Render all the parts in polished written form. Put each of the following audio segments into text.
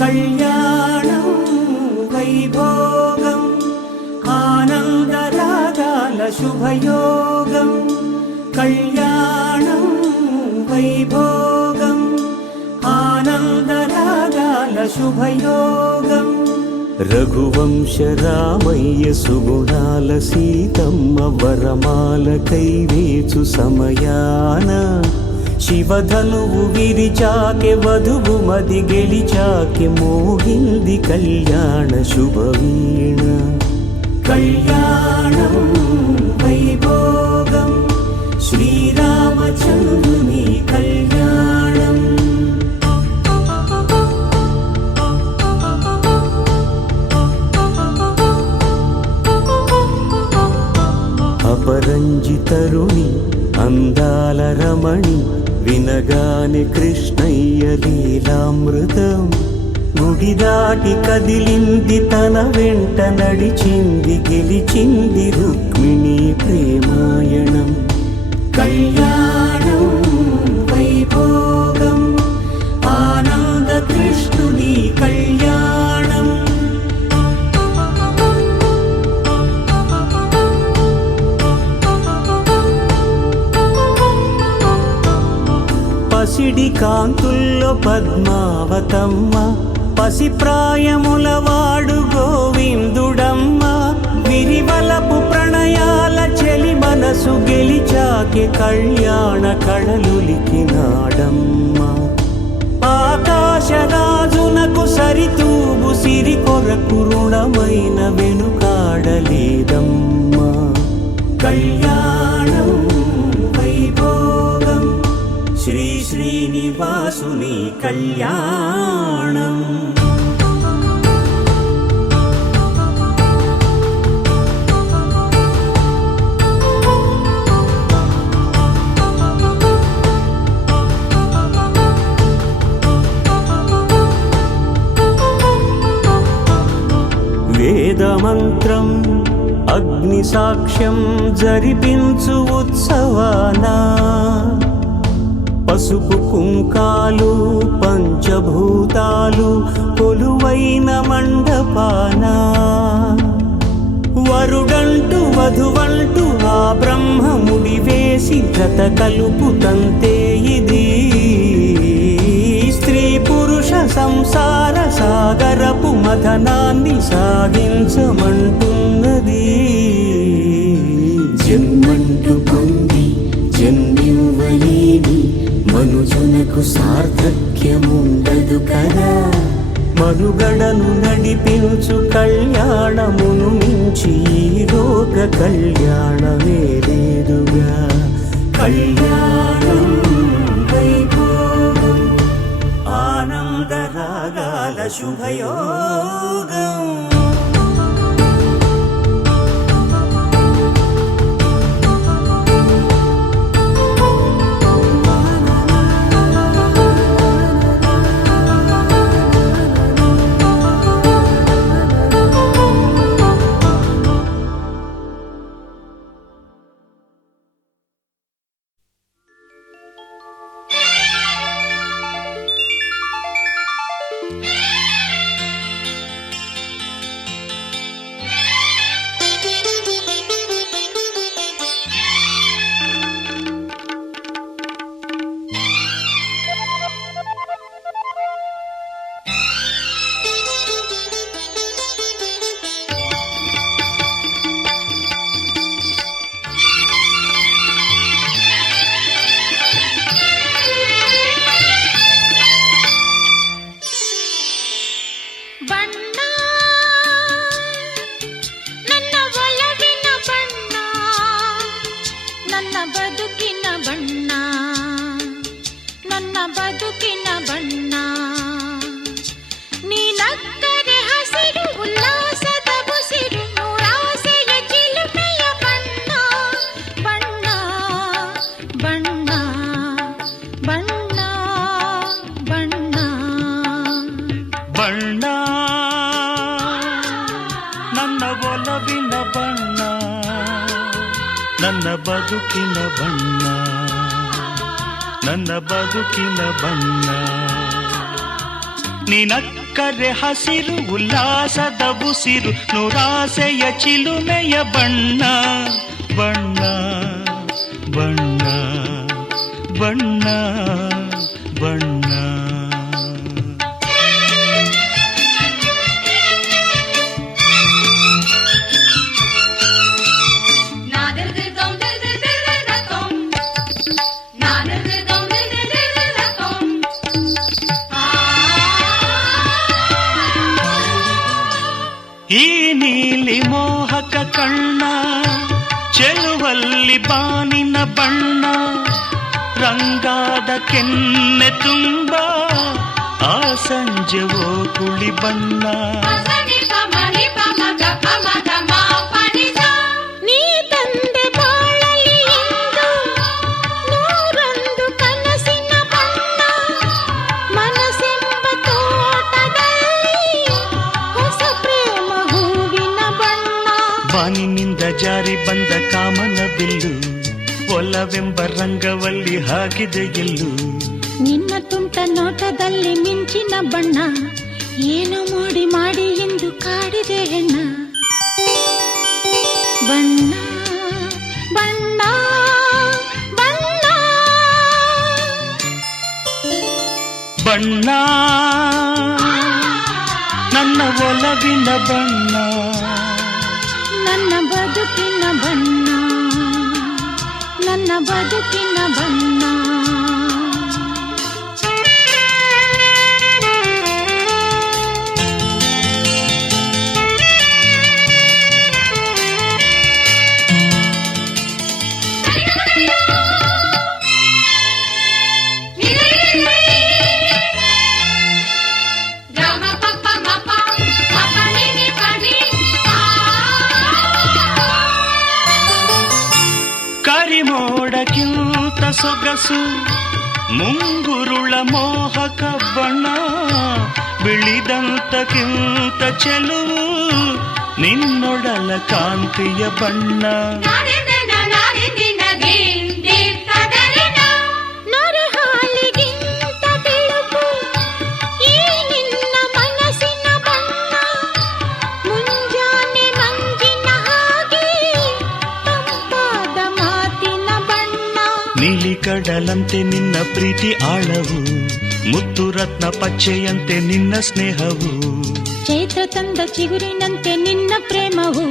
కళ్యాణం వైభోగం ఆనందరాగాల శుభయోగం. కళ్యాణం వైభోగం ఆనందరాగాల శుభయోగం. రఘువంశ రామయ్య సుగుణాల సీతమ్మ వరమాల కైవేచు సమయాన శివధనువు విరిచాకె వధువు మది గెలిచాకె మోగింది కళ్యాణ శుభవీణ. కళ్యాణం వైభోగం శ్రీరామచంద్రుని కళ్యాణం. అపరంజి తరుణి అందాల రమణి వినగానే కృష్ణయ్య లీలామృతం. గుడి దాటి కదిలింది తన వెంట నడిచింది గెలిచింది రుక్మిణి ప్రేమాయణం. కళ్యాణం వైభోగం ఆనంద కృష్ణుని కళ్యాణం. పసిడి కాంతుల్లో పద్మావతమ్మ పసిప్రాయముల వాడు గోవిందుడమ్మ. విరివలపు ప్రణయాల చెలి మనసు గెలిచాకె కళ్యాణ కళలులికినాడమ్మ. ఆకాశరాజునకు సరితూగు సిరి కొరకు రుణమైన వెనుకాడలేదమ్మ. కళ్యాణం వైభోగం శ్రీ శ్రీనివాసుని కళ్యాణం. వేదమంత్రం అగ్ని సాక్ష్యం జరిపించు ఉత్సవానా పసుపు కుంకాలు పంచభూతాలు కొలువైన మండపాన. వరుడంటూ వధువంటూ ఆ బ్రహ్మముడి వేసి జత కలుపుతంతే ఇది. స్త్రీ పురుష సంసార సాగరపు మథనాన్ని సాగించమంటున్నది. జన్మంటూ పొంది జన్మివ్వలేని మనుజునకు సార్థక్యముండదు కదా. మనుగడను నడిపించు కళ్యాణమును మించి ఈ లోక కళ్యాణమే లేదుగా. కళ్యాణం వైభోగం ఆనందరాగాల శుభయోగం. ನನ್ನ ಬದುಕಿನ ಬಣ್ಣ ನನ್ನ ಬದುಕಿನ ಬಣ್ಣ ನೀನಕ್ಕ ಕರೆ ಹಸಿರು ಉಲ್ಲಾಸದ ಉಸಿರು ನೂರಾಸೆಯ ಚಿಲುಮೆಯ ಬಣ್ಣ ಬಣ್ಣ ಬಣ್ಣ ಬಣ್ಣ ಬಣ್ಣ. ಈ ನೀಲಿ ಮೋಹಕ ಕಣ್ಣ ಚೆಲುವಲ್ಲಿ ಬಾನಿನ ಬಣ್ಣ ರಂಗಾದ ಕೆನ್ನೆ ತುಂಬ ಆ ಸಂಜೆವೋ ಕುಳಿ ಬಣ್ಣ. ನೀ ತಂದೆ ಬಾಳಲಿ ಇಂದು ನೂರೊಂದು ಕನಸಿನ ಬಣ್ಣ ಮನಸ್ಸೆಂಬ ತೋಟದಲ್ಲಿ ಹೊಸ ಪ್ರೇಮ ಹೂವಿನ ಬಣ್ಣ. ಬಾನಿನಿಂದ ಜಾರಿ ಬಂದ ಕಾಮನ ಬಿಲ್ಲು ಒಲವೆಂಬ ರಂಗವಲ್ಲಿ ಹಾಕಿದೆ ಎಲ್ಲೂ. ನಿನ್ನ ತುಂಟ ನೋಟದಲ್ಲಿ ಮಿಂಚಿನ ಬಣ್ಣ ಏನು ಮೋಡಿ ಮಾಡಿ ಎಂದು ಕಾಡಿದೆ ಹೆಣ್ಣ. ಬಣ್ಣ ಬಣ್ಣ ಬಣ್ಣ ಬಣ್ಣ ನನ್ನ ಒಲವಿನ ಬಣ್ಣ ನನ್ನ ಬದುಕಿನ ಬಣ್ಣ ನನ್ನ ಬದುಕಿನ ಬಣ್ಣ. ಕರಿಮೋಡಕ್ಕಿಂತ ಸೊಗಸು ಮುಂಗುರುಳ ಮೋಹಕ ಬಣ್ಣ ಬಿಳಿದಂತಕ್ಕಿಂತ ಚೆಲುವು ನಿನ್ನೊಡಲ ಕಾಂತಿಯ ಬಣ್ಣ. ನೊರೆ ಹಾಲಿಗಿಂತ ಬೆಳಕು ಈ ನಿನ್ನ ಮನಸ್ಸಿನ ಬಣ್ಣ ಮುಂಜಾನೆ ಮಂಜಿನ ಹಾಗೆ ತಂಪಾದ ಮಾತಿನ ಬಣ್ಣ. ನೀಲಿ ಕಡಲಂತೆ ನಿನ್ನ ಪ್ರೀತಿ ಆಳವು ಮುತ್ತು ರತ್ನ ಪಚ್ಚೆಯಂತೆ ನಿನ್ನ ಸ್ನೇಹವು. ಚೈತ್ರ ತಂದ ಚಿಗುರಿನಂತೆ ನಿನ್ನ ಪ್ರೇಮವು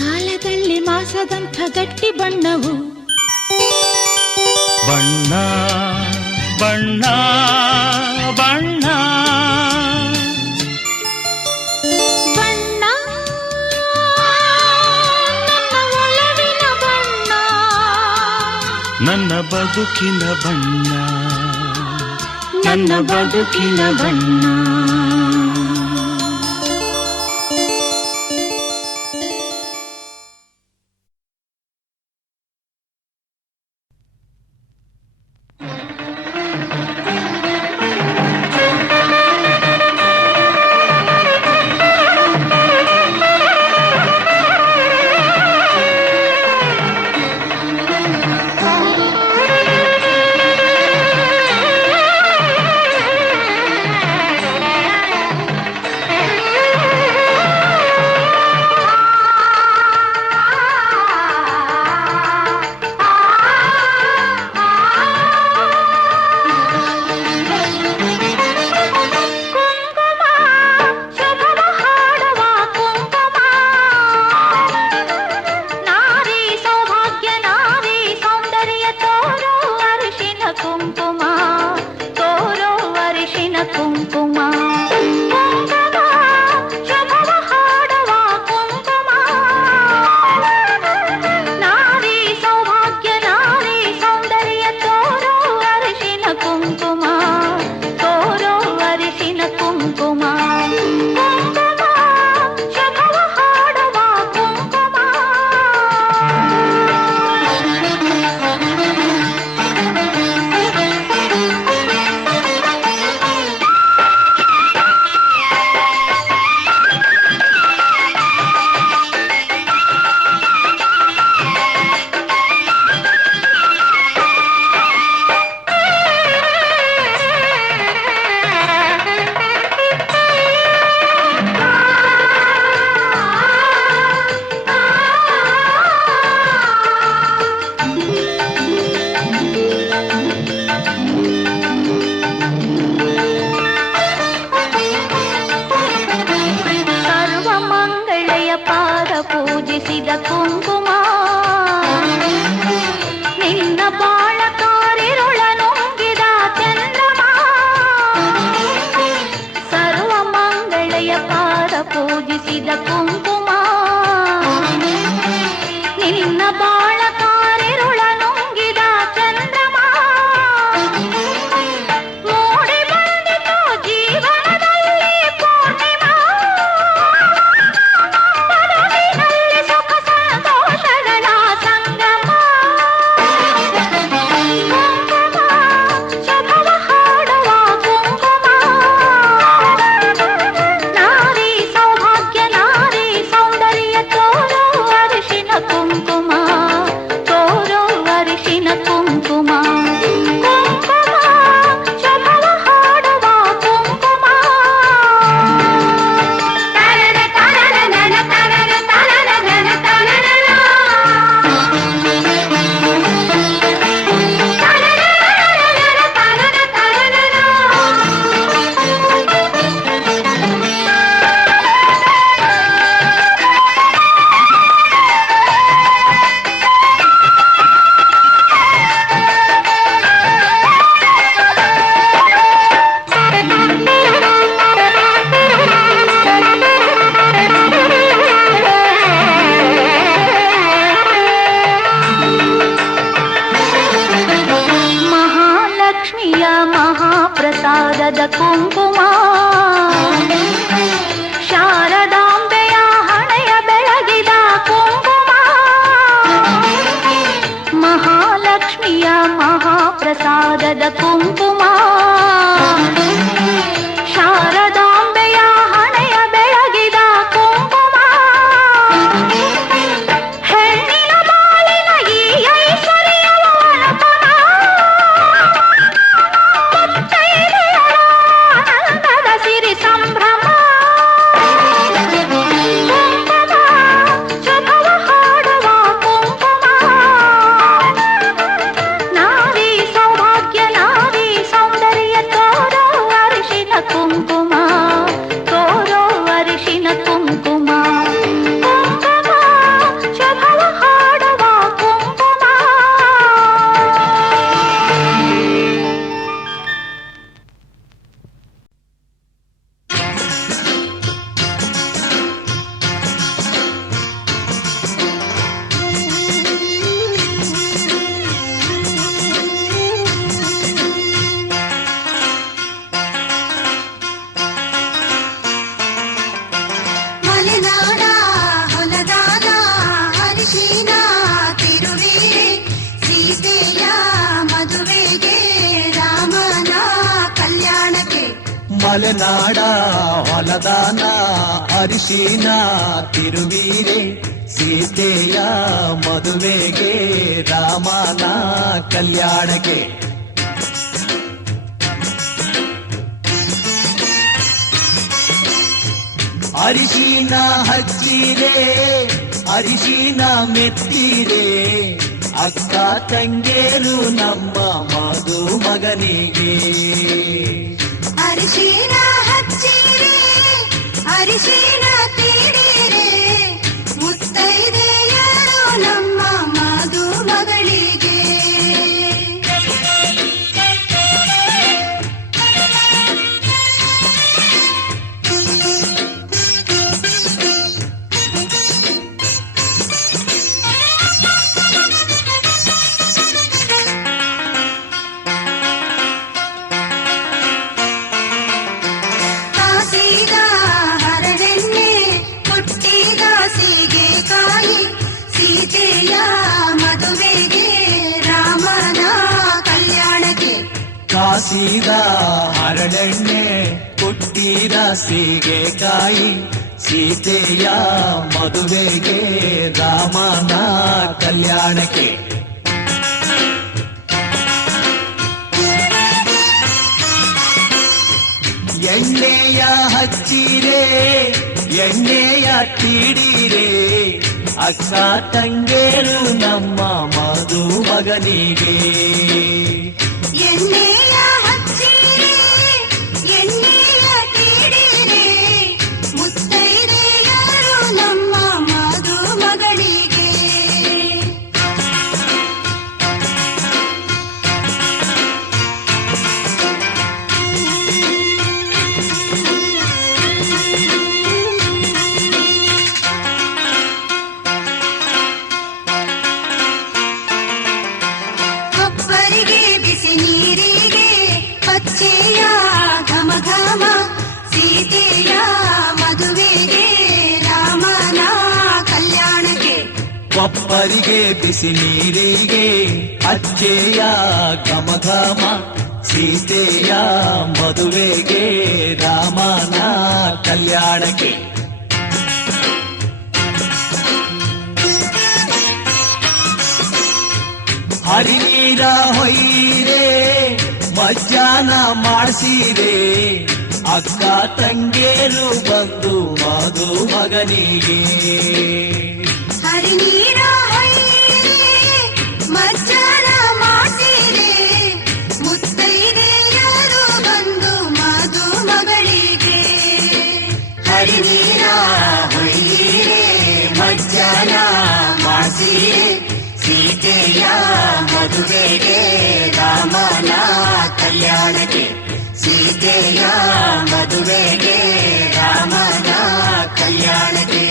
ಕಾಲದಲ್ಲಿ ಮಾಸದಂಥ ಗಟ್ಟಿ ಬಣ್ಣವು. ಬಣ್ಣ ಬಣ್ಣ ಬಣ್ಣ ಬಣ್ಣ ನನ್ನ ಒಲವಿನ ಬಣ್ಣ ನನ್ನ ಬದುಕಿನ ಬಣ್ಣ ನನ್ನ ಬದುಕಿನ ಬಣ್ಣ. ಪೂಜಿಸಿದ ಕುಂಕುಮ ನಿನ್ನ ಬಾಳ ಕಾರಿರುಳ ನುಂಗಿದ ಚಂದ್ರಮ ಮೂಡಿ ಬಂದಿತು ಜೀವನದಲ್ಲಿ ಪೂರ್ಣಿಮಾ ಬದುಕಿನಲ್ಲಿ ಸುಖ ಸಂತೋಷಗಳ ಸಂಗಮ ಕುಂಕುಮ ಶುಭವ ಹಾಡುವ ಕುಂಕುಮ ನಾರಿ ಸೌಭಾಗ್ಯ ನಾರಿ ಸೌಂದರ್ಯ ತೋರೋ ಅರಿಶಿನ ಕುಂಕುಮ ತೋರೋ ಅರಿಶಿನ ಕುಂಕುಮ ಕುಂಕುಮ ಶುಭವ ಹಾಡುವ ಕುಂಕುಮ ತರರ ತರರ ನನ ತರರ ತರರ ನನ ತರರ ಮಹಾಲಕ್ಷ್ಮಿಯ ಮಹಾಪ್ರಸಾದದ ಕುಂಕುಮ ಶಾರದಾಂಬೆಯ ಹಣೆಯ ಬೆಳಗಿದ ಕುಂಕುಮ ಮಹಾಲಕ್ಷ್ಮಿಯ ಮಹಾಪ್ರಸಾದದ ಕುಂಕುಮ ಶಾರದಾಂಬೆಯ ಹಣೆಯ ಬೆಳಗಿದ ಕುಂಕುಮ ಹೆಣ್ಣಿನ ಬಾಳಿನ ಈ ಐಶ್ವರ್ಯವ ಅನುಪಮ ಮುತ್ತೈದೆಯರ ಆನಂದದ ಸಿರಿ ಸಂಭ್ರಮ ಕುಂಕುಮ ಶುಭವ ಹಾಡುವ ಕುಂಕುಮ ನಾರಿ ಸೌಭಾಗ್ಯ ನಾರಿ ಸೌಂದರ್ಯ ತೋರೋ ಅರಿಶಿನ ಕುಂಕುಮ ತೋರೋ ಅರಿಶಿನ ಕುಂಕುಮ ಕುಂಕುಮ ಶುಭವ ಹಾಡುವ ಕುಂಕುಮ ಮಲೆನಾಡ ಹೊಲದಾನ ಅರಿಶಿನ ತಿರುವೀರೆ ಸೀತೆಯ ಮದುವೆಗೆ ರಾಮನ ಕಲ್ಯಾಣಕ್ಕೆ ಮಲೆನಾಡ ಹೊಲದಾನ ಅರಿಶಿನ ತಿರುವೀರೆ ಸೀತೆಯ ಮದುವೆಗೆ ರಾಮನ ಕಲ್ಯಾಣಕ್ಕೆ ಅರಿಶಿನ ಹಚ್ಚಿರೆ ಅರಿಶಿನ ಮೆತ್ತಿರೆ ಅಕ್ಕ ತಂಗೇರು ನಮ್ಮ ಮದುಮಗನಿಗೆ ಅರಿಶಿನ ಹಚ್ಚಿರೆ ಅರಿಶಿನ ತೀಡಿರೆ ಮುತ್ತೈದೆಯರು ನಮ್ಮ ಮದುಮಗಳಿಗೆ ಕಾಸಿದ ಹರಳೆಣ್ಣೆ ಹುಟ್ಟಿದ ಸೀಗೆಕಾಯಿ ಸೀತೆಯ ಮದುವೆಗೆ ರಾಮನ ಕಲ್ಯಾಣಕ್ಕೆ ಕಾಸಿದ ಹರಳೆಣ್ಣೆ ಹುಟ್ಟಿದ ಸೀಗೆಕಾಯಿ ಸೀತೆಯ ಮದುವೆಗೆ ರಾಮನ ಕಲ್ಯಾಣಕ್ಕೆ ಎಣ್ಣೆಯ ಹಚ್ಚಿರೆ ಎಣ್ಣೆಯ ತೀಡಿರೆ ಅಕ್ಕ ತಂಗೇರು ನಮ್ಮ ಮದುಮಗನಿಗೆ ಎಣ್ಣೆಯ ಹಚ್ಚಿರೆ ಎಣ್ಣೆಯ ತೀಡಿರೆ ಮುತ್ತೈದೆಯರು ನಮ್ಮ ಮದುಮಗಳಿಗೆ ಒಬ್ಬರಿಗೆ ಬಿಸಿ ನೀರಿಗೆ ಅಚ್ಚೆಯ ಘಮ ಸೀತೆಯ ಮದುವೆಗೆ ರಾಮನ ಕಲ್ಯಾಣಕ್ಕೆ ಹರಿನೀರ ಹೊಯ್ಯಿರೆ ಮಜ್ಜಾನ ಮಾಡಿಸಿರೆ ಅಕ್ಕ ತಂಗೇರು ಬಂದು ಮಧು ಮಗನಿಗೆ ಹರಿನೀರ ಹೊಯ್ಯಿರೆ ಮಜ್ಜಾನ ಮಾಡಿಸಿರೆ ಮುತ್ತೈದೆಯರು ಬಂದು ಮಧು ಮಗಳಿಗೆ ಹರಿನೀರ ಹೊಯ್ಯಿರೆ ಮಜ್ಜಾನ ಮಾಡಿಸಿರೆ ಸೀತೆಯ ಮದುವೆಗೆ ರಾಮನ ಕಲ್ಯಾಣಕ್ಕೆ ಸೀತೆಯ ಮದುವೆಗೆ ರಾಮನ ಕಲ್ಯಾಣಕ್ಕೆ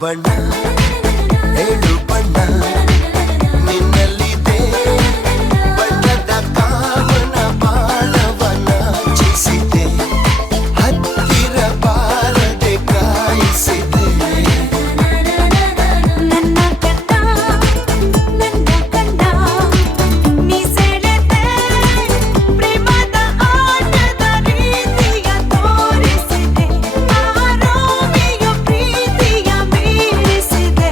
ಬಣ್ಣ ಏಳು ಬಣ್ಣ ನಿನ್ನಲ್ಲಿದೆ ಬಣ್ಣದ ಕಾಮನ ಬಾಳವನ ಚಿಸಿದೆ ಹತ್ತಿರ ಬಾರದೆ ಕಾಯಿಸಿದೆ ನನ್ನ ಕಂಡ ನೀ ಸೆಳೆದೆ ಪ್ರೇಮದ ಆಟದ ರೀತಿಯ ತೋರಿಸಿದೆ ಆರೋಮಿಯ ಪ್ರೀತಿಯ ಮೀರಿಸಿದೆ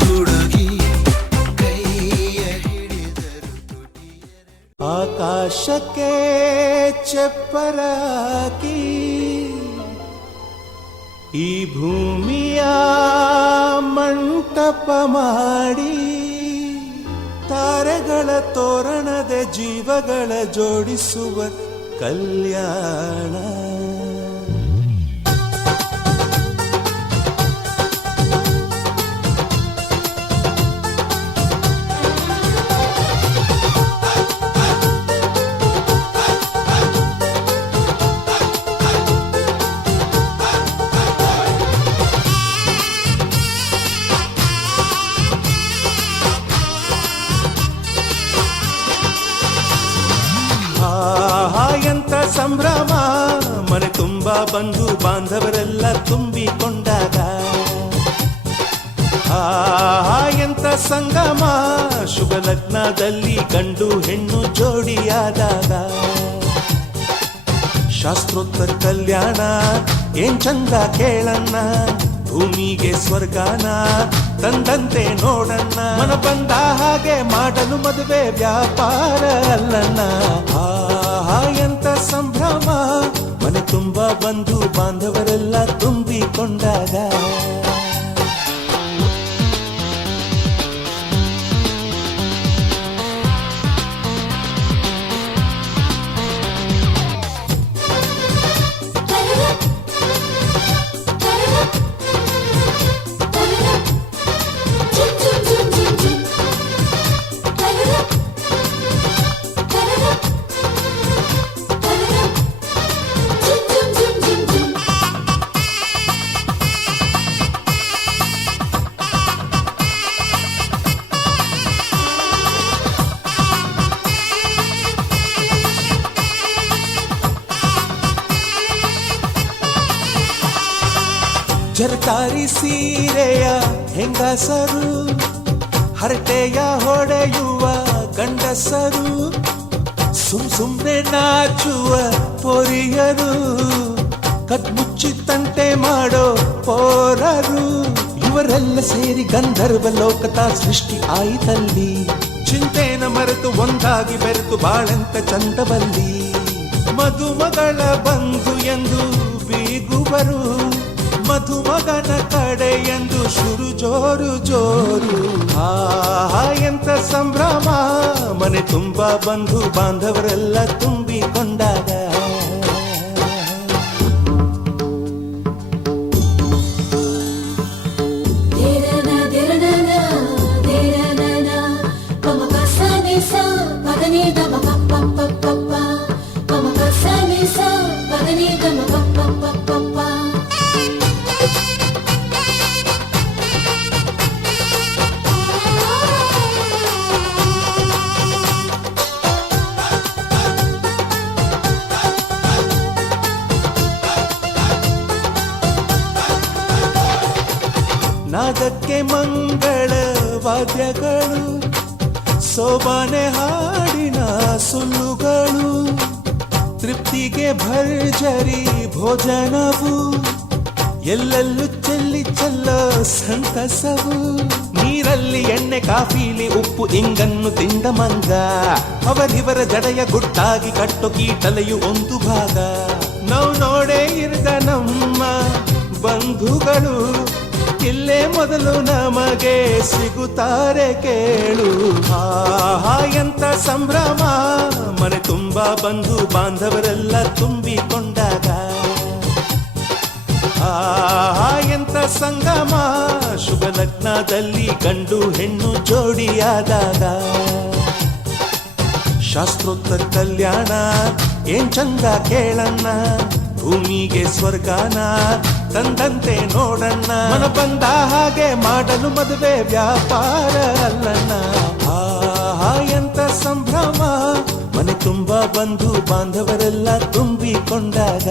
ಹುಡುಗಿ ಕೈಯ ಹಿಡಿದರು ಆಕಾಶಕ್ಕೆ ಚಪ್ಪರಾಕಿ ಈ ಭೂಮಿಯ ಮಂಟಪ ಮಾಡಿ ತಾರೆಗಳ ತೋರಣದ ಜೀವಗಳ ಜೋಡಿಸುವ ಕಲ್ಯಾಣ ಎಂತ ಸಂಭ್ರಮ ಮನೆ ತುಂಬಾ ಬಂಧು ಬಾಂಧವರೆಲ್ಲ ತುಂಬಿಕೊಂಡಾಗ ಎಂತ ಸಂಗಮ ಶುಭ ಲಗ್ನದಲ್ಲಿ ಗಂಡು ಹೆಣ್ಣು ಜೋಡಿಯಾದಾಗ ಶಾಸ್ತ್ರೋತ್ತರ ಕಲ್ಯಾಣ ಏನ್ ಚಂದ ಕೇಳಣ್ಣ ಭೂಮಿಗೆ ಸ್ವರ್ಗಾನ ತಂದಂತೆ ನೋಡಣ್ಣ ಮನ ಬಂದ ಹಾಗೆ ಮಾಡಲು ಮದುವೆ ವ್ಯಾಪಾರ ಅಲ್ಲಣ್ಣ ಎಂತ ಸಂಭ್ರಮ ಮನೆ ತುಂಬ ಬಂಧು ಬಾಂಧವರೆಲ್ಲ ತುಂಬಿಕೊಂಡಾಗ ಸಾರಿ ಸೀರೆಯ ಹೆಂಗಸರು, ಹರಟೆಯ ಹೊಡೆಯುವ ಗಂಡಸರು, ಸುಮ್ನೆ ನಾಚುವ ಪೊರಿಯರು, ಕದ್ಮುಚ್ಚಿ ತಂಟೆ ಮಾಡೋ ಪೋರರು, ಇವರೆಲ್ಲ ಸೇರಿ ಗಂಧರ್ವ ಲೋಕದ ಸೃಷ್ಟಿ ಆಯಿತಲ್ಲಿ. ಚಿಂತೆನ ಮರೆತು ಒಂದಾಗಿ ಬೆರೆತು ಬಾಳೆಂತ ಚಂದವಲ್ಲಿ. ಮಧುಮಗಳ ಬಂಧು ಎಂದು ಬೀಗುವರು, ಮಧುಮಗನ ಕಡೆ ಎಂದು ಶುರು ಜೋರು ಜೋರು. ಎಂತ ಸಂಭ್ರಮ, ಮನೆ ತುಂಬ ಬಂಧು ಬಾಂಧವರೆಲ್ಲ ತುಂಬಿಕೊಂಡಾಗ. ನಾದಕ್ಕೆ ಮಂಗಳ ವಾದ್ಯಗಳು, ಸೋಬಾನೆ ಹಾಡಿನ ಸುಳ್ಳುಗಳು, ತೃಪ್ತಿಗೆ ಭರ್ಜರಿ ಭೋಜನವು, ಎಲ್ಲೆಲ್ಲೂ ಚೆಲ್ಲಿ ಚೆಲ್ಲೋ ಸಂತಸವು. ನೀರಲ್ಲಿ ಎಣ್ಣೆ ಕಾಫಿಲಿ ಉಪ್ಪು ಇಂಗನ್ನು ತಿಂದ ಮಂಗ, ಅವರಿವರ ಜಡೆಯ ಗುಟ್ಟಾಗಿ ಕಟ್ಟು ಕೀಟಲೆಯು ಒಂದು ಭಾಗ. ನಾವು ನೋಡೇ ಇರದ ನಮ್ಮ ಬಂಧುಗಳು, ಇಲ್ಲೇ ಮೊದಲು ನಮಗೆ ಸಿಗುತ್ತಾರೆ ಕೇಳು. ಎಂತ ಸಂಭ್ರಮ, ಮನೆ ತುಂಬ ಬಂಧು ಬಾಂಧವರೆಲ್ಲ ತುಂಬಿಕೊಂಡಾಗ. ಎಂತ ಸಂಗಮ, ಶುಭ ಲಗ್ನದಲ್ಲಿ ಗಂಡು ಹೆಣ್ಣು ಜೋಡಿಯಾದಾಗ. ಶಾಸ್ತ್ರೋತ್ತರ ಕಲ್ಯಾಣ ಏನ್ ಚಂದ ಕೇಳಣ್ಣ, ಭೂಮಿಗೆ ಸ್ವರ್ಗಾನ ತಂದಂತೆ ನೋಡಣ್ಣ. ಮನ ಬಂದ ಹಾಗೆ ಮಾಡಲು ಮದುವೆ ವ್ಯಾಪಾರ ಅಲ್ಲಣ್ಣ. ಎಂತ ಸಂಭ್ರಮ, ಮನೆ ತುಂಬ ಬಂಧು ಬಾಂಧವರೆಲ್ಲ ತುಂಬಿಕೊಂಡಾಗ.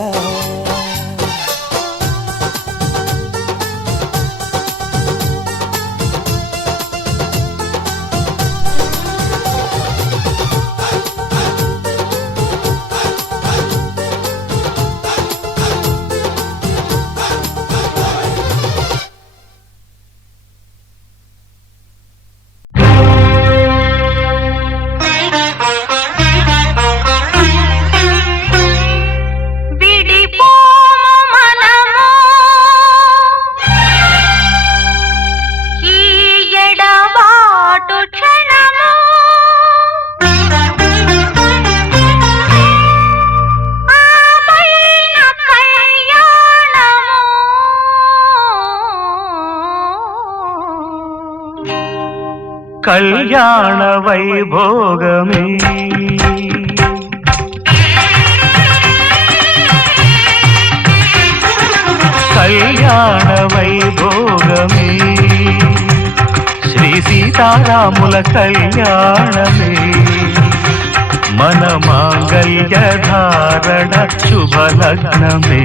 కళ్యాణ వైభోగమే కళ్యాణ వైభోగమే శ్రీ సీతారాముల కళ్యాణమే మన మాంగళ్య ధారణ శుభ లగ్నమే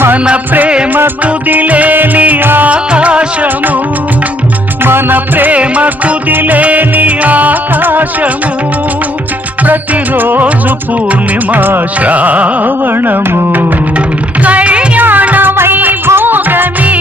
మన ప్రేమ కుదిలేని ఆకాశము మన ప్రేమ కుదిలేని ఆకాశము ప్రతిరోజు పూర్ణిమ శ్రావణము కళ్యాణ వైభోగమే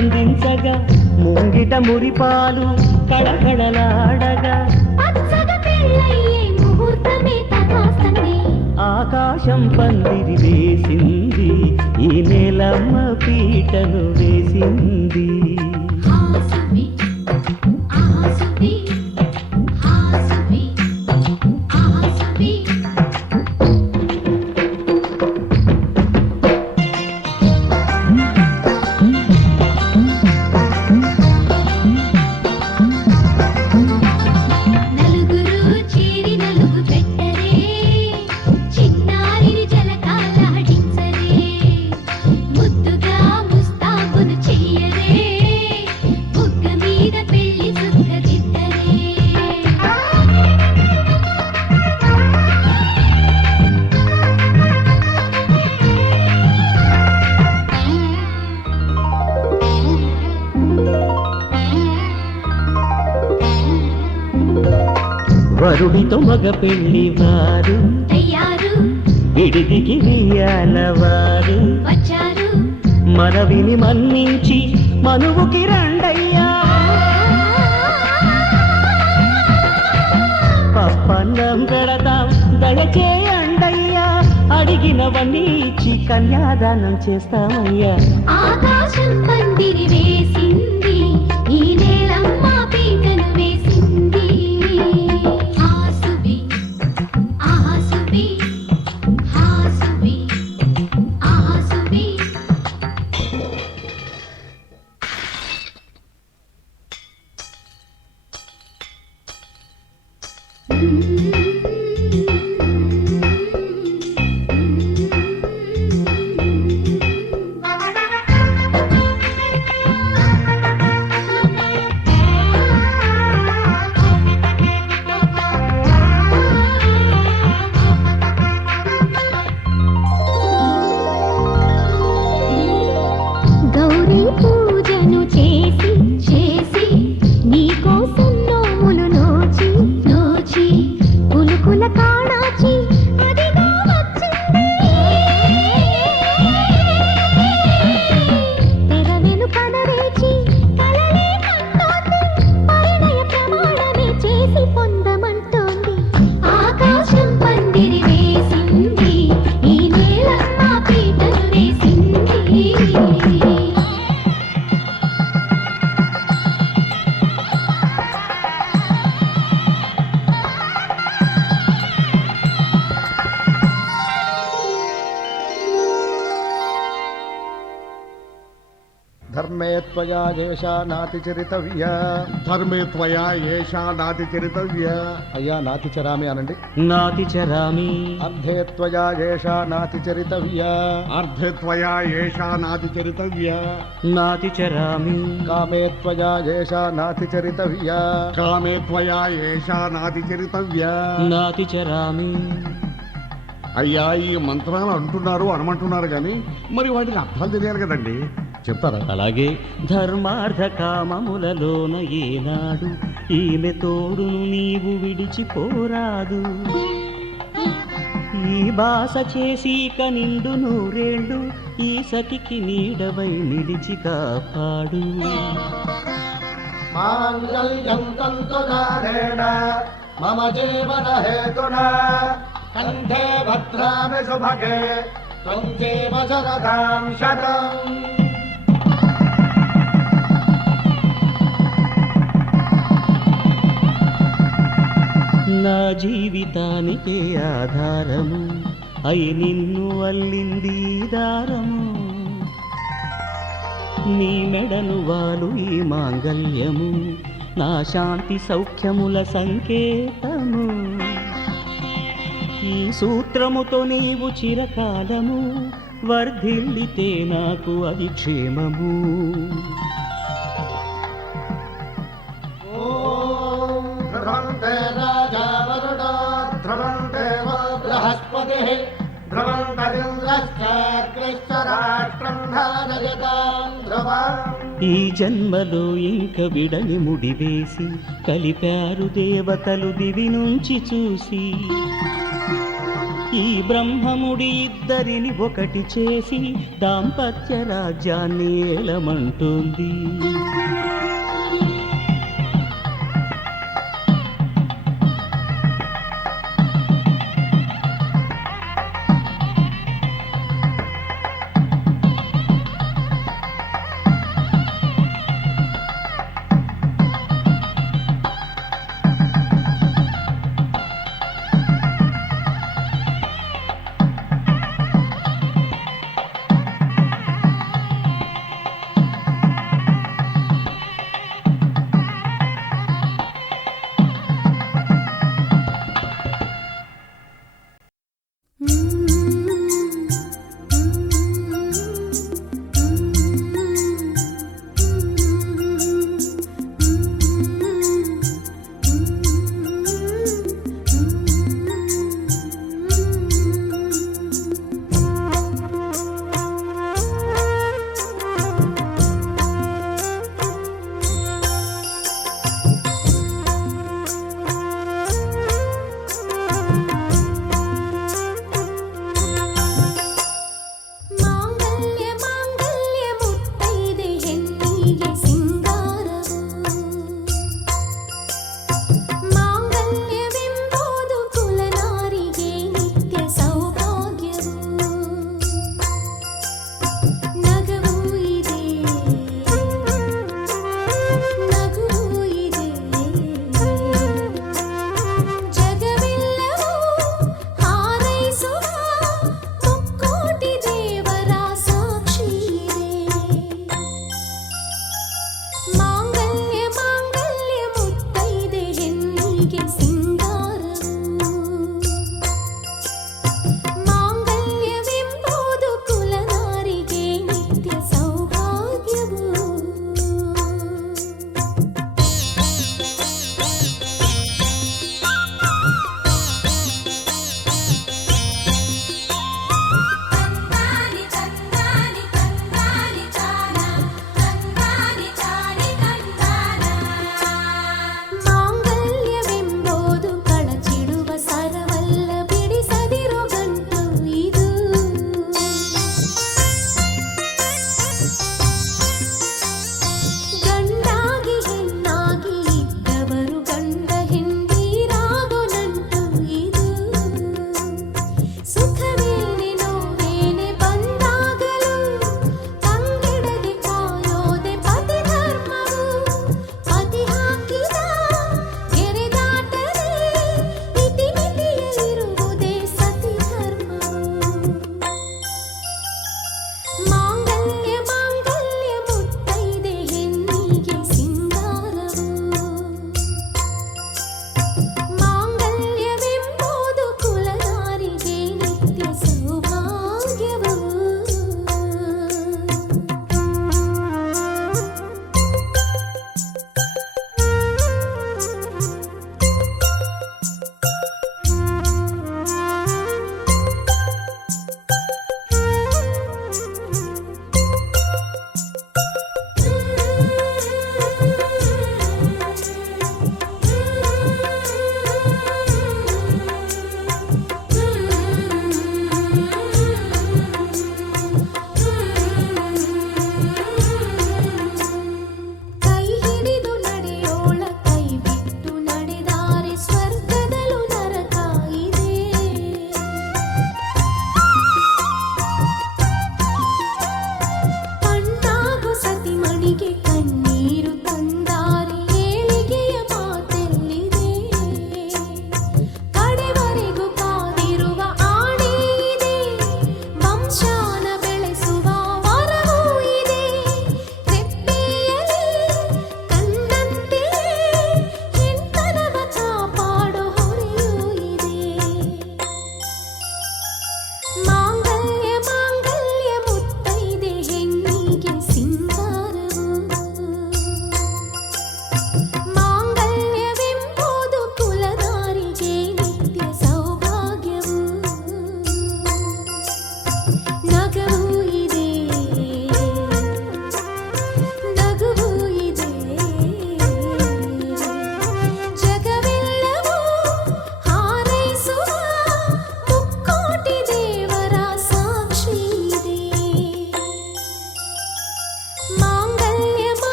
అందించగా ముంగిట మురిపాలు కళకళలాడగా పచ్చగా పెళ్ళయ్యే ముహూర్తమే తగాస్తుంది. ఆకాశం పందిరి వేసింది, ఈ నేలమ్మ పీటను వేసింది. హాసువి ఆసువి హాసువి ఆసువి నలుగురు చేరి నలుగు పెట్టరే, చిన్నారిని జలకాలాడించరే, ముద్దుగా ముస్తాబును చెయ్యరే, బుగ్గ మీద పెళ్లి సుక్క దిద్దరే. వరుడితో మగ పెళ్లి వారు తయారు విడిదికి వియ్యాలవారు వచ్చారు, మనవిని మన్నించి మనువుకి రండయ్యా. పప్పన్నం పెడతాం దయచేయండయ్యా, అడిగినవన్నీ ఇచ్చి కన్యాదానం చేస్తామయ్యా. ఆకాశం పందిరి వేసింది, ఈ నేలమ్మ పీటను వేసింది. హాసువి ఆసువి హాసువి ఆసువి గౌరీ పూజను చేసి చేసి నీకోసం నోములు నోచి నోచి పులుకుల కాణాచి అదిగో వచ్చింది. తెర వెనుకన వేచి కలలే కంటోంది, పరిణయ ప్రమాణమే చేసి పొందమంటోంది. ఆకాశం పందిరి వేసింది, ఈ నేలమ్మ పీటను వేసింది. ధర్మే త్వయా ఏషా నాతిచరితవ్య. ధర్మే త్వయా ఏషా నాతిచరితవ్య. అయ్యా నాతిచరామి అనండి. నాతి చరామి అర్ధే త్వయా ఏషా నాతిచరితవ్య. అర్ధే త్వయా ఏషా నాతిచరితవ్య. నాతి చరామి కామే త్వయా ఏషా నాతిచరితవ్య. కామే త్వయా ఏషా నాతిచరితవ్య. నాతి చరామి. అయ్యా ఈ మంత్రాలు అంటున్నారు అనమంటున్నారు కానీ మరి వాటికి అర్థాలు తెలియాలి కదండి, చెప్తారా? అలాగే ధర్మార్థ కామములలోన ఏనాడు ఈమె తోడును నీవు విడిచిపోరాదు. ఈ బాస చేసి నిండు నూరేళ్ళు ఈ సతికి నీడవై నిలిచి కాపాడు. మాంగళ్యం తంతుదానేన మమ జీవన హేతునా కంఠే భద్రామి శుభగే త్వం జీవ శరదాం శతం. నా జీవితానికే ఆధారము అయి నిన్ను అల్లింది ఈ దారము. నీ మెడను వాలు ఈ మాంగల్యము నా శాంతి సౌఖ్యముల సంకేతము. ఈ సూత్రముతో నీవు చిరకాలము వర్ధిల్లితే నాకు అది క్షేమము. ఓం ధ్రువంతే రాజా వరుణో ధ్రువంతే బృహస్పతి ధ్రువంతరింద్రశ్చాగ్నిశ్చ రాష్ట్రం ధారయతాం ధ్రువం. ఈ జన్మలో ఇంక విడని ముడివేసి కలిపారు దేవతలు దివి నుంచి చూసి. ఈ బ్రహ్మముడి ఇద్దరిని ఒకటి చేసి దాంపత్య రాజ్యాన్ని ఏలమంటుంది.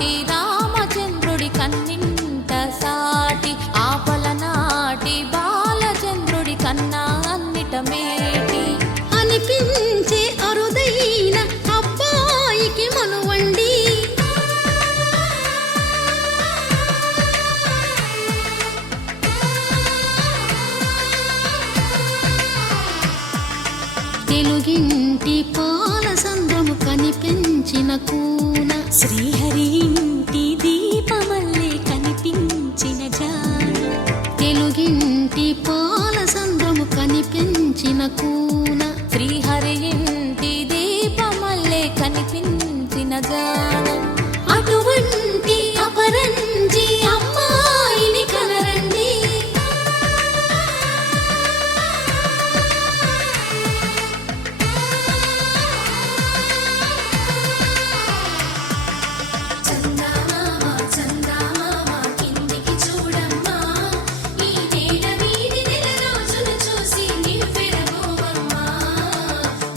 నాటి రామచంద్రుడి కన్నింట సాటి ఆపల నాటి బాలచంద్రుడి కన్నా అన్నిట మేటి అనిపించే అరుదైన అబ్బాయికి మనువండి తెలుగింటి పాల సంద్రము కనిపించిన కూన శ్రీహరి ఇంటి దీపమల్లే కనిపించిన జాడ తెలుగింటి పాల సంద్రము కనిపించిన కూన శ్రీహరి ఇంటి దీపమల్లే కనిపించిన జాడ అటువంటి అపరంజి అమ్మాయిని కనరండి చందమామ చందమామ కిందికి చూడమ్మా ఈ నేల వీధి నెల రోజులు చూసి నివ్వెరబోవమ్మా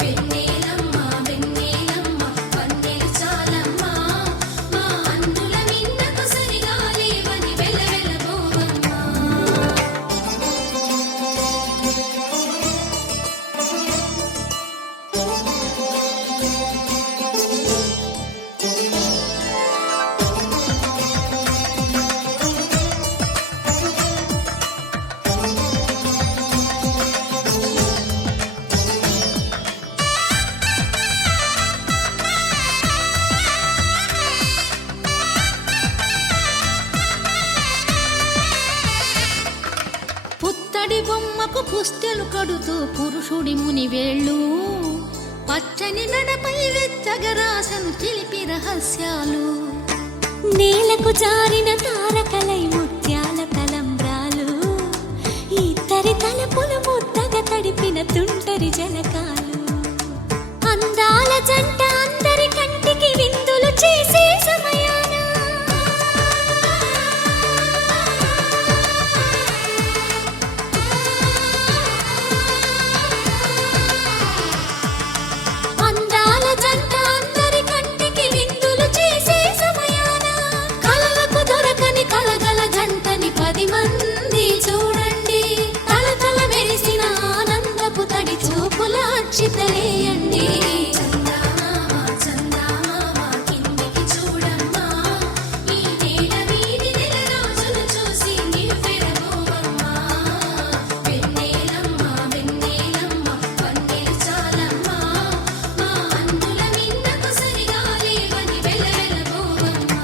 వెన్నెలమ్మ వెన్నెలమ్మ వన్నెలు చాలమ్మా మా అందుల నిన్నకు సరిగా లేవని వెలవెలబోవమ్మా పుత్తడి బొమ్మకు పుస్తెలు కడుతూ పురుషుడి ముని వేళ్ళు పచ్చని నడపై వెచ్చగరాసను చిలిపి రహస్యాలు నేలకు జారిన తారకలై ముత్యాల తలంబ్రాలు ఇద్దరి తలపులు ముద్దగా తడిపిన తుంటరి జలకాలు అందాల జంట అందరి కంటికి విందులు చేసే సమయాన అందాల జంట అందరి కంటికి విందులు చేసే సమయాన కలలకు దొరకని కలగల జంటని 10 మంది చూడండి తలతల మెరిసిన ఆనందపు తడి చూపుల అక్షితలేయండి చందమామ చందమామ కిందికి చూడమ్మా ఈ నేల వీధి నెల రోజులు చూసి నివ్వెరబోవమ్మా వెన్నెలమ్మ వెన్నెలమ్మ వన్నెలు చాలమ్మా మా అందుల నిన్నకు సరిగా లేవని వెలవెలబోవమ్మా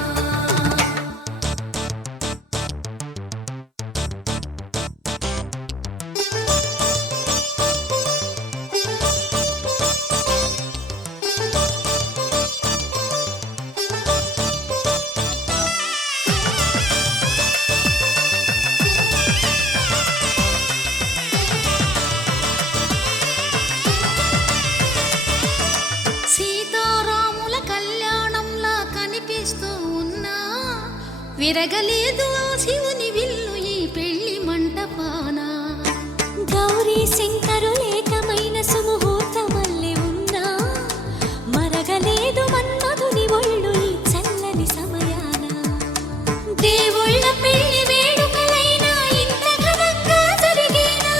సీతారాముల కళ్యాణంలా కనిపిస్తూ ఉన్నా విరగలేదు ఆ శివుని విల్లు ఈ పెళ్లి మంటపాన గౌరీ శంకరులేకమైన సుముహూర్తమల్లె ఉన్నా మరగలేదు మన్మధుని ఒళ్ళు ఈ చల్లని సమయాన దేవుళ్ళ పెళ్లి వేడుకలైనా ఇంత ఘనంగా జరిగేనా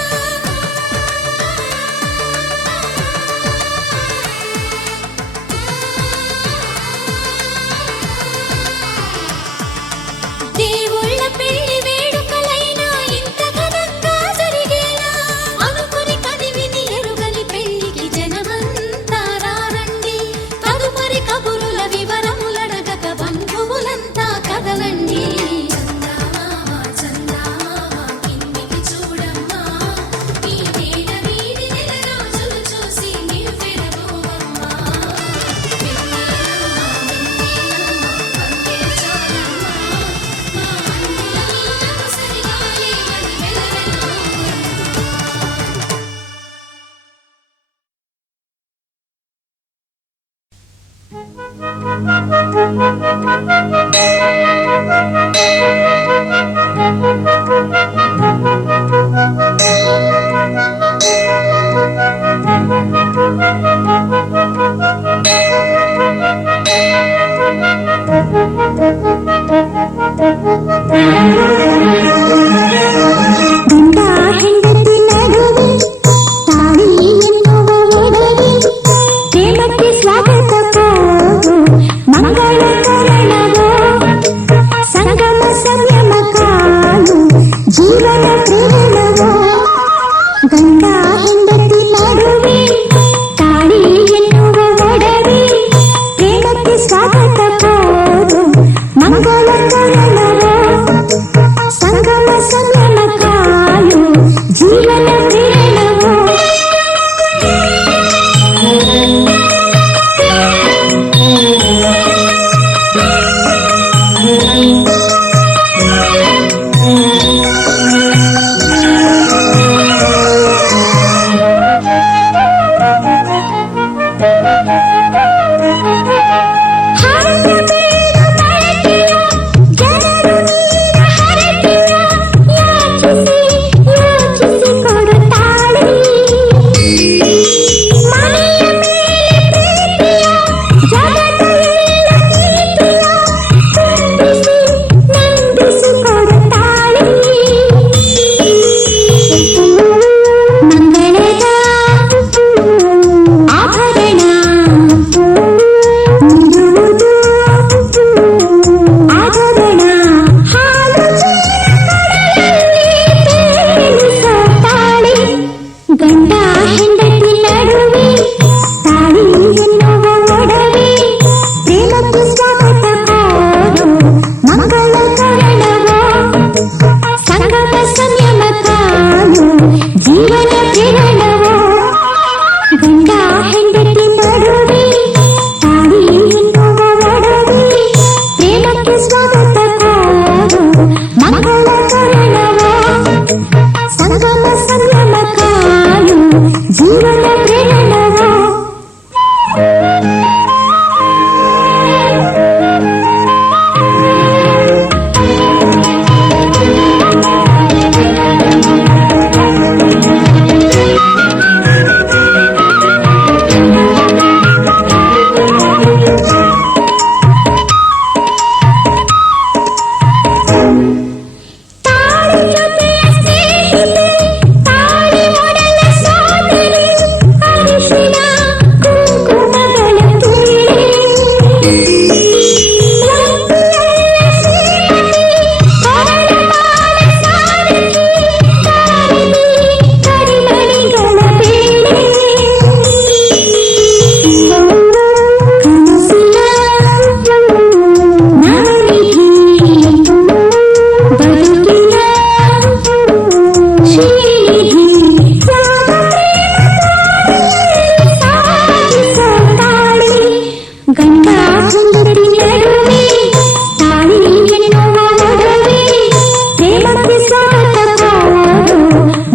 దేవుళ్ళ పెళ్లి వేడుకలైనా ಗಂಡ ಹೆಂಡತಿ ನಡುವೆ ತಾಳಿ ಎನ್ನುವ ಒಡವೆ ಪ್ರೇಮಕ್ಕೆ ಸ್ವಾಗತ ಕೋರು ಮಂಗಳ ಕಾರಣವೋ ಸಂಗಮ ಸಂಯಮ ಕಾಲು ಜೀವನ ಪ್ರೇರಣವೋ ಗಂಡ ಹೆಂಡತಿ ನಡುವೆ ತಾಳಿ ಎನ್ನುವ ಒಡವೆ ಪ್ರೇಮಕ್ಕೆ ಸ್ವಾಗತ ಕೋರು ಮಂಗಳ ಕಾರಣವೋ ಸಂಗಮ ಸಂಯಮ ಕಾಲು ಜೀವನ ಪ್ರೇರಣವೋ ಯೋಚಿಸಿ ಕೊಡುತ್ತಾಳೆ ಮನೆಯ ಮೇಲೆ ಪ್ರೀತಿಯ ಜಗತ್ತೆಲ್ಲ ಪ್ರೀತಿಯ ತುಂಬಿಸಿ ನಂಬಿಸಿ ಕೊಡುತ್ತಾಳೆ ಮಂಗಳದ ಆಭರಣ ನೀಡುವುದು ಆಭರಣ ಹಾಲು ತೇಲಿಸುತ್ತಾಳೆ ಗಂಡ ಹೆಂಡತಿ ನಡುವೆ ತಾಳಿ ಎನ್ನುವ ಒಡವೆ ಪ್ರೇಮಕ್ಕೆ ಸ್ವಾಗತ ಕೋರು ಮಂಗಳ ಕಾರಣವೋ ಸಂಗಮ ಸಂಯಮ ಕಾಲು ಜೀವನ ಪ್ರೇರಣವೋ ಗಂಡ ಹೆಂಡತಿ ನಡುವೆ ತಾಳಿ ಎನ್ನುವ ಒಡವೆ ಪ್ರೇಮಕ್ಕೆ ಸ್ವಾಗತ ಕೋರು ಮಂಗಳ ಕಾರಣವೋ ಸಂಗಮ ಸಂಯಮ ಕಾಲು ಜೀವನ ಪ್ರೇರಣವೋ ತಾಳಿ ಜೊತೆಯ ಸ್ನೇಹಿತೆ ತಾಳಿ ಒಡಲ ಸೋದರಿ ಅರಿಶಿನ ಕುಂಕುಮಗಳ ಕೇಳಿ ಒಂಟಿಯಲ್ಲ ಶ್ರೀಮತಿ ಕೊರಳ ಮಾಲೆ ಸಾರಥಿ ಸಾರಥಿ ಕರಿಮಣಿಗಳ ಬೇಳೆ ಕನಸಿನ ನವನಿಧಿ ಬದುಕಿನ ಶ್ರೀನಿಧಿ ಸಾಗಿಸುತ್ತಾಳೆ ಗಂಡ ಹೆಂಡತಿ ನಡುವೆ ತಾಳಿ ಎನ್ನುವ ಒಡವೆ ಪ್ರೇಮಕ್ಕೆ ಸ್ವಾಗತ ಕೋರು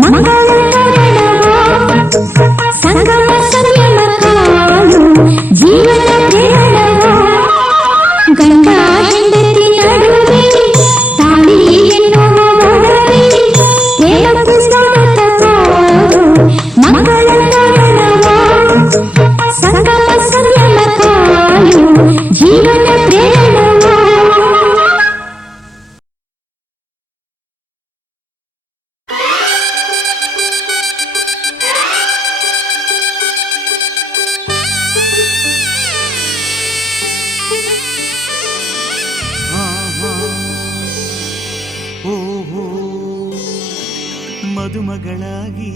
ಮಂಗಳ ಕಾರಣವೋ ಸಂಗಮ ಸಂಯಮ ಕಾಲು ಜೀವನ ಪ್ರೇರಣವೋ ಗಂಡ ಹೆಂಡತಿ ನಡುವೆ ತಾಳಿ ಎನ್ನುವ ಒಡವೆ ಪ್ರೇಮಕ್ಕೆ ಸ್ವಾಗತ ಕೋರು ಮಂಗಳ ಕಾರಣವೋ ಸಂಗಮ ಸಂಯಮ ಕಾಲು ಜೀವನ ಪ್ರೇರಣವೋ ಓಹೋ ಮದುಮಗಳಾಗಿ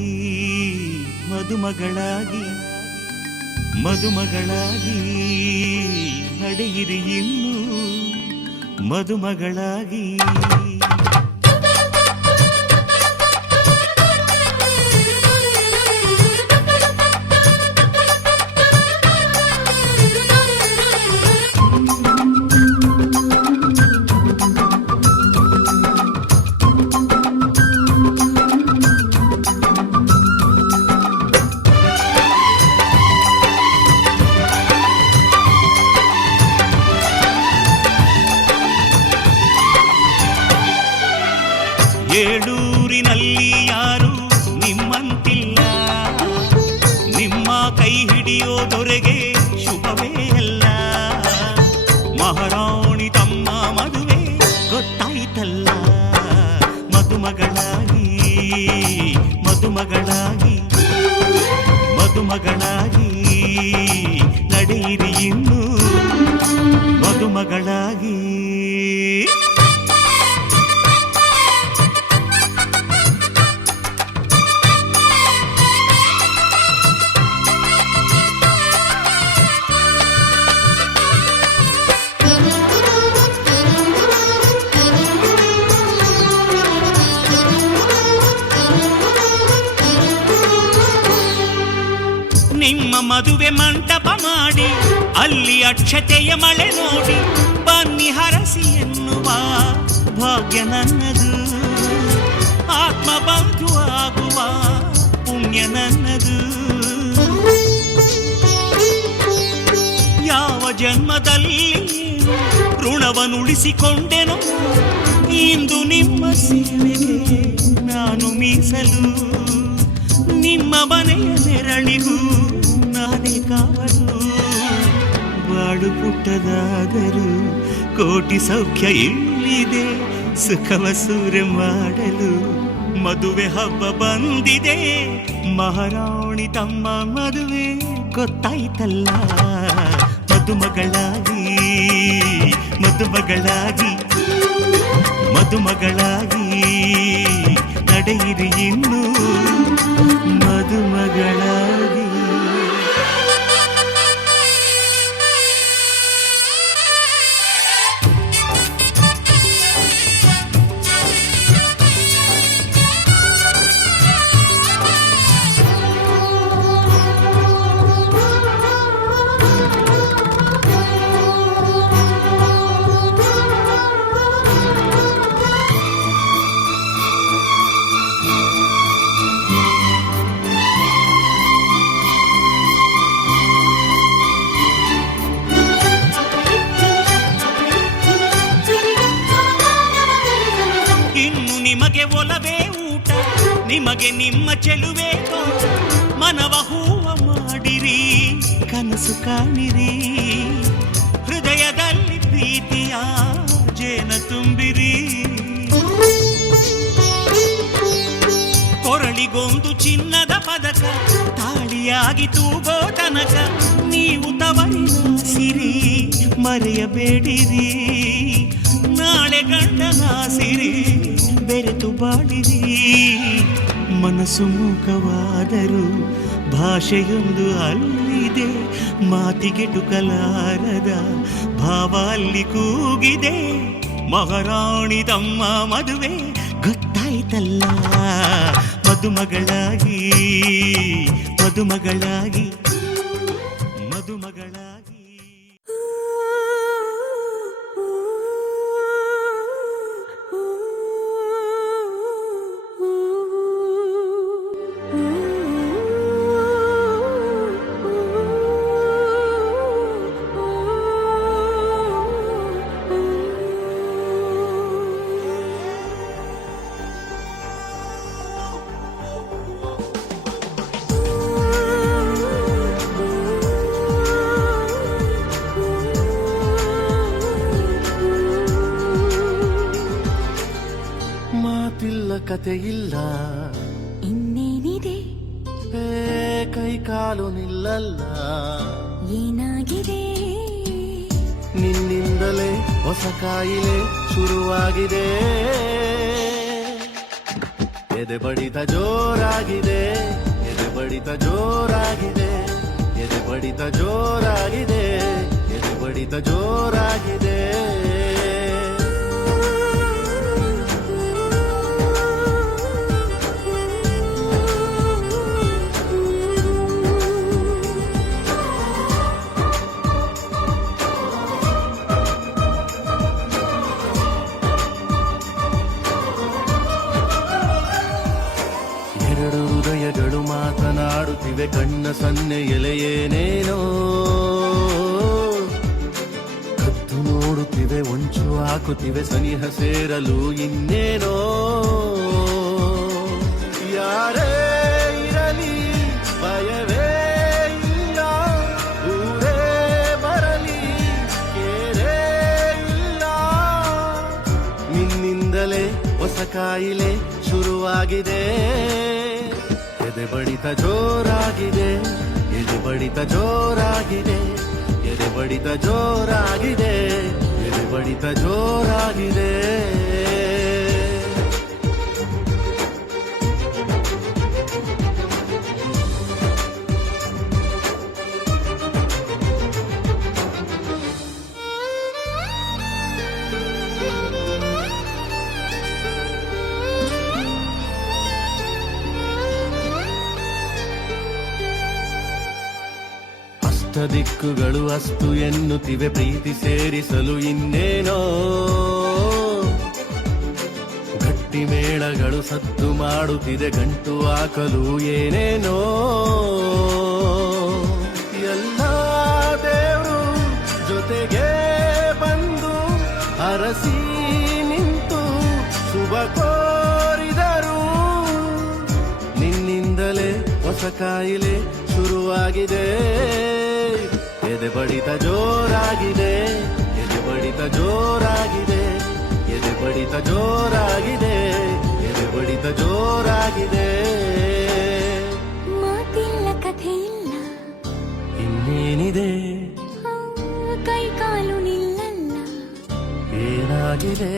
ಮದುಮಗಳಾಗಿ ಮದುಮಗಳಾಗಿ ನಡೆಯಿರಿ ಇನ್ನು ಮದುಮಗಳಾಗಿ ಏಳೂರಿನಲ್ಲಿ ಯಾರು ನಿಮ್ಮಂತಿಲ್ಲ, ನಿಮ್ಮ ಕೈ ಹಿಡಿಯೋ ದೊರೆಗೆ ಶುಭವೇ ಅಲ್ಲ. ಮಹಾರಾಣಿ ತಮ್ಮ ಮದುವೆ ಮಂಟಪ ಮಾಡಿ ಅಲ್ಲಿ ಅಕ್ಷತೆಯ ಮಳೆ ನೋಡಿ ಬನ್ನಿ ಹರಸಿ ಎನ್ನುವ ಭಾಗ್ಯ ನನ್ನದು. ಆತ್ಮ ಬಂಧು ಆಗುವ ಪುಣ್ಯ ನನ್ನದು. ಯಾವ ಜನ್ಮದಲ್ಲಿ ಋಣವನ್ನುಳಿಸಿಕೊಂಡೆನೋ ಇಂದು ನಿಮ್ಮ ಸೇವೆಗೆ ನಾನು ಮೀಸಲು. ನಿಮ್ಮ ಮನೆಯ ನೆರಳಿಗೂ ನಾನೇ ಕಾವಲು. ಬಾಳು ಪುಟ್ಟದಾದರೂ ಕೋಟಿ ಸೌಖ್ಯ ಇಲ್ಲಿದೆ. ಸುಖವ ಸೂರೆ ಮಾಡಲು ಮದುವೆ ಹಬ್ಬ ಬಂದಿದೆ. ಮಹಾರಾಣಿ ತಮ್ಮ ಮದುವೆ ಗೊತ್ತಾಯ್ತಲ್ಲ. ಮದುಮಗಳಾಗಿ ಮದುಮಗಳಾಗಿ ಮದುಮಗಳಾಗಿ ನಡೆಯಿರಿ ಇನ್ನು ಮದುಮಗಳಾಗಿ. ನಿಮಗೆ ಒಲವೇ ಊಟ, ನಿಮಗೆ ನಿಮ್ಮ ಚೆಲುವೆ ತೋಟ. ಮನವ ಹೂವ ಮಾಡಿರಿ, ಕನಸು ಕಾಣಿರಿ. ಹೃದಯದಲ್ಲಿ ಪ್ರೀತಿಯ ಜೇನ ತುಂಬಿರಿ. ಕೊರಳಿಗೊಂದು ಚಿನ್ನದ ಪದಕ ತಾಳಿಯಾಗಿ ತೂಗೋ ತನಕ ನೀವು ತವರಿನ ಸಿರಿ ಮರೆಯಬೇಡಿರಿ. ನಾಳೆ ಗಂಡನ ಸಿರಿ ಬೆರೆತು ಬಾಳಿರಿ. ಮನಸ್ಸು ಮೂಕವಾದರೂ ಭಾಷೆಯೊಂದು ಅಲ್ಲಿದೆ. ಮಾತಿಗೆಟುಕಲಾರದ ಭಾವ ಅಲ್ಲಿ ಕೂಗಿದೆ. ಮಹಾರಾಣಿ ತಮ್ಮ ಮದುವೆ ಗೊತ್ತಾಯ್ತಲ್ಲ. ಮದುಮಗಳಾಗಿ ಮದುಮಗಳಾಗಿ ಮದುಮಗಳಾಗಿ. ಕತೆ ಇಲ್ಲ ಇನ್ನೇನಿದೆ, ಕೈ ಕಾಲು ನಿಲ್ಲಲ್ಲ. ಏನಾಗಿದೆ, ನಿನ್ನಿಂದಲೇ ಹೊಸ ಕಾಯಿಲೆ ಶುರುವಾಗಿದೆ. ಎದೆ ಬಡಿತ ಜೋರಾಗಿದೆ, ಎದೆ ಬಡಿತ ಜೋರಾಗಿದೆ, ಎದೆ ಬಡಿತ ಜೋರಾಗಿದೆ, ಎದೆ ಬಡಿತ ಜೋರಾಗಿದೆ. ಹೃದಯಗಳು ಮಾತನಾಡುತ್ತಿವೆ, ಕಣ್ಣ ಸನ್ನೆ ಎಲೆಯೇನೇನೋ ಕದ್ದು ನೋಡುತ್ತಿವೆ, ಒಂಚು ಹಾಕುತ್ತಿವೆ, ಸನಿಹ ಸೇರಲು ಇನ್ನೇನೋ. ಯಾರೇ ಇರಲಿ ಭಯವೇ ಇಲ್ಲ, ಊರೇ ಬರಲಿ ಕೇರೇ ಇಲ್ಲ. ನಿನ್ನಿಂದಲೇ ಹೊಸ ಕಾಯಿಲೆ ಶುರುವಾಗಿದೆ. ಎದೆ ಬಡಿತ ಜೋರಾಗಿದೆ, ಎದೆ ಬಡಿತ ಜೋರಾಗಿದೆ, ಎದೆ ಬಡಿತ ಜೋರಾಗಿದೆ, ಎದೆ ಬಡಿತ ಜೋರಾಗಿದೆ. ದಿಕ್ಕುಗಳು ಅಸ್ತು ಎನ್ನುತ್ತಿವೆ ಪ್ರೀತಿ ಸೇರಿಸಲು ಇನ್ನೇನೋ ಗಟ್ಟಿ ಮೇಳಗಳು ಸದ್ದು ಮಾಡುತ್ತಿದೆ ಗಂಟು ಹಾಕಲು ಏನೇನೋ ಎಲ್ಲ ದೇವರು ಜೊತೆಗೆ ಬಂದು ಅರಸಿ ನಿಂತು ಶುಭ ಕೋರಿದರು ನಿನ್ನಿಂದಲೇ ಹೊಸ ಕಾಯಿಲೆ ಶುರುವಾಗಿದೆ ಎದೆ ಬಡಿತ ಜೋರಾಗಿದೆ ಎದೆ ಬಡಿತ ಜೋರಾಗಿದೆ ಎದೆ ಬಡಿತ ಜೋರಾಗಿದೆ ಎದೆ ಬಡಿತ ಜೋರಾಗಿದೆ ಮಾತಿಲ್ಲ ಕಥೆ ಇಲ್ಲ ಇನ್ನೇನಿದೆ ಕೈ ಕಾಲು ನಿಲ್ಲಲ್ಲ ಏನಾಗಿದೆ